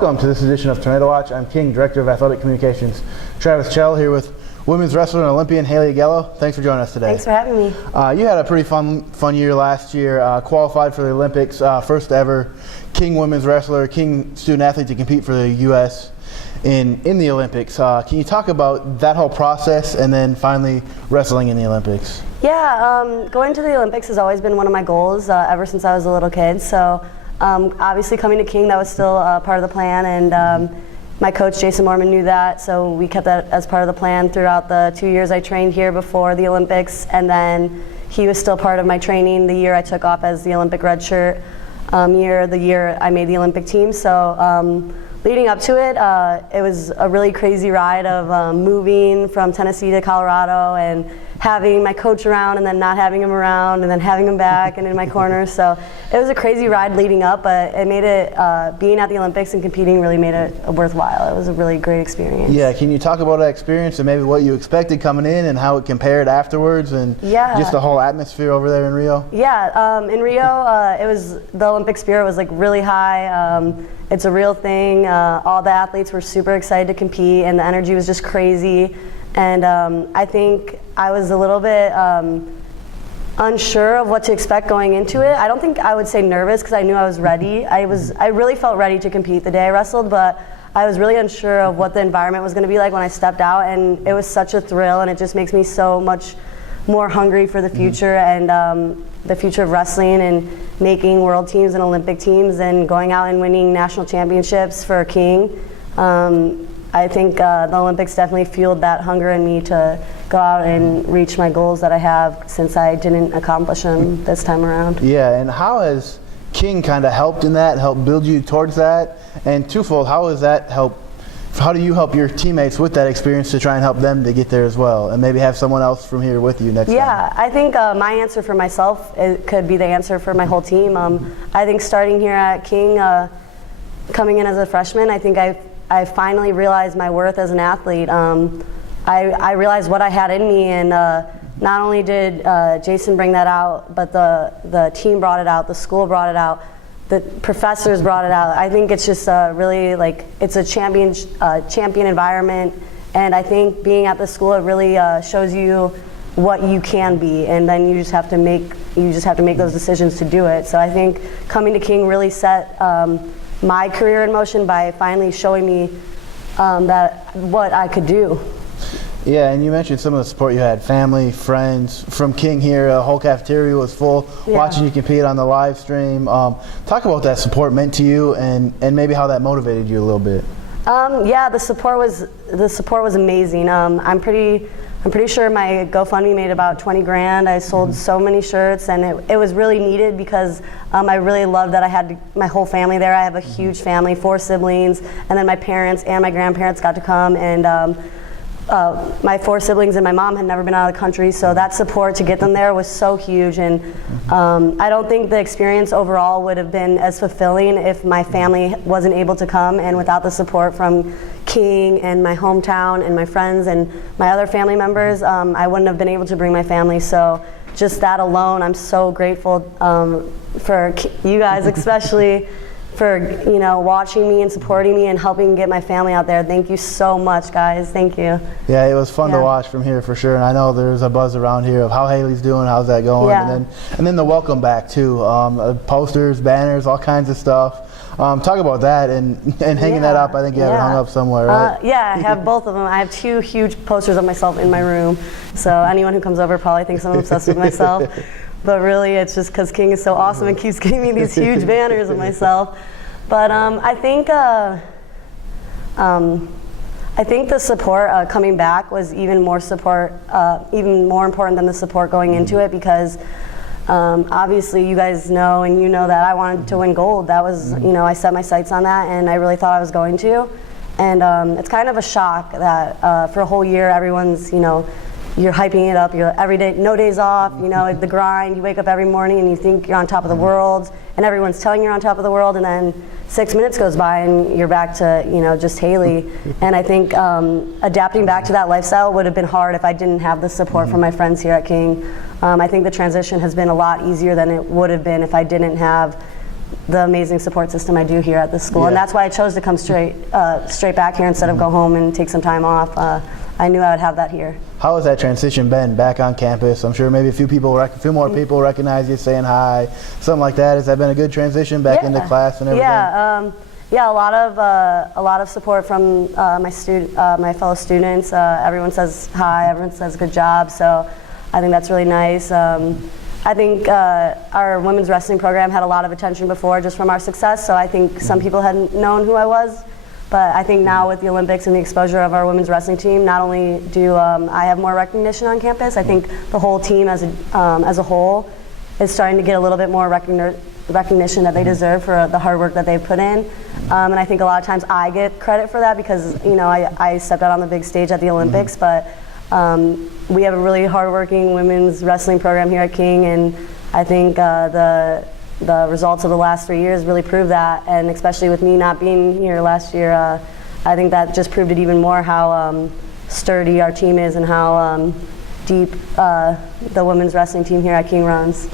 Welcome to this edition of Tornado Watch. I'm King, Director of Athletic Communications. Travis Chell here with women's wrestler and Olympian Haley Augello. Thanks for joining us today. Thanks for having me. You had a pretty fun year last year. Qualified for the Olympics, first ever King women's wrestler, King student athlete to compete for the U.S. in the Olympics. Can you talk about that whole process and then finally wrestling in the Olympics? Yeah, going to the Olympics has always been one of my goals ever since I was a little kid. So obviously coming to King, that was still part of the plan, and my coach Jason Mormon knew that, so we kept that as part of the plan throughout the 2 years I trained here before the Olympics, and then he was still part of my training the year I took off as the Olympic redshirt year, the year I made the Olympic team. So leading up to it, it was a really crazy ride of moving from Tennessee to Colorado and having my coach around and then not having him around and then having him back and in my corner. So it was a crazy ride leading up, but it made it, being at the Olympics and competing really made it worthwhile. It was a really great experience. Yeah, can you talk about that experience and maybe what you expected coming in and how it compared afterwards and just the whole atmosphere over there in Rio? Yeah, in Rio, it was, the Olympic spirit was like really high. It's a real thing. All the athletes were super excited to compete and the energy was just crazy. And I think I was a little bit unsure of what to expect going into it. I don't think I would say nervous because I knew I was ready. I really felt ready to compete the day I wrestled, but I was really unsure of what the environment was going to be like when I stepped out, and it was such a thrill, and it just makes me so much more hungry for the future and the future of wrestling and making world teams and Olympic teams and going out and winning national championships for King. I think the Olympics definitely fueled that hunger in me to go out and reach my goals that I have since I didn't accomplish them this time around. Yeah, and how has King kind of helped in that, helped build you towards that? And twofold, how do you help your teammates with that experience to try and help them to get there as well, and maybe have someone else from here with you next time? Yeah, I think my answer for myself, it could be the answer for my whole team. I think starting here at King, coming in as a freshman, I think I finally realized my worth as an athlete. I realized what I had in me, and not only did Jason bring that out, but the team brought it out, the school brought it out, the professors brought it out. I think it's just really it's a champion environment, and I think being at the school, it really shows you what you can be, and then you just have to make those decisions to do it. So I think coming to King really set my career in motion by finally showing me what I could do. Yeah, and you mentioned some of the support you had, family, friends from King here. The whole cafeteria was full, watching you compete on the live stream. Talk about that support meant to you and maybe how that motivated you a little bit. Yeah, the support was amazing. I'm pretty sure my GoFundMe made about 20 grand. I sold so many shirts, and it was really needed because I really loved that I had my whole family there. I have a huge family, 4 siblings, and then my parents and my grandparents got to come, and my 4 siblings and my mom had never been out of the country, so that support to get them there was so huge. And I don't think the experience overall would have been as fulfilling if my family wasn't able to come, and without the support from King and my hometown and my friends and my other family members, I wouldn't have been able to bring my family. So just that alone, I'm so grateful for you guys, especially for watching me and supporting me and helping get my family out there. Thank you so much, guys. Thank you. Yeah, it was fun to watch from here for sure, and I know there's a buzz around here of how Haley's doing, how's that going, and then the welcome back too, posters, banners, all kinds of stuff. Talk about that and hanging that up. I think you have it hung up somewhere, right? Yeah, I have both of them. I have 2 huge posters of myself in my room, so anyone who comes over probably thinks I'm obsessed with myself. But really, it's just because King is so awesome and keeps giving me these huge banners of myself. But I think the support coming back was even more important than the support going into it, because obviously you guys know, and you know that I wanted to win gold. That was, I set my sights on that, and I really thought I was going to. And it's kind of a shock that for a whole year everyone's, you're hyping it up. You're every day, no days off. The grind. You wake up every morning and you think you're on top of the world, and everyone's telling you're on top of the world, and then 6 minutes goes by and you're back to just Haley. And I think adapting back to that lifestyle would have been hard if I didn't have the support from my friends here at King. I think the transition has been a lot easier than it would have been if I didn't have the amazing support system I do here at the school, and Yeah. that's why I chose to come straight back here instead of go home and take some time off. I knew I would have that here. How has that transition been back on campus? I'm sure maybe a few more people recognize you, saying hi, something like that. Has that been a good transition back into class and everything? Yeah, a lot of support from my fellow students. Everyone says hi, everyone says good job. So I think that's really nice. I think our women's wrestling program had a lot of attention before just from our success. So I think some people hadn't known who I was. But I think now with the Olympics and the exposure of our women's wrestling team, not only do I have more recognition on campus, I think the whole team as a whole is starting to get a little bit more recognition that they deserve for the hard work that they've put in. And I think a lot of times I get credit for that because I stepped out on the big stage at the Olympics, but we have a really hardworking women's wrestling program here at King, and I think the results of the last 3 years really prove that, and especially with me not being here last year, I think that just proved it even more how sturdy our team is and how deep the women's wrestling team here at King runs.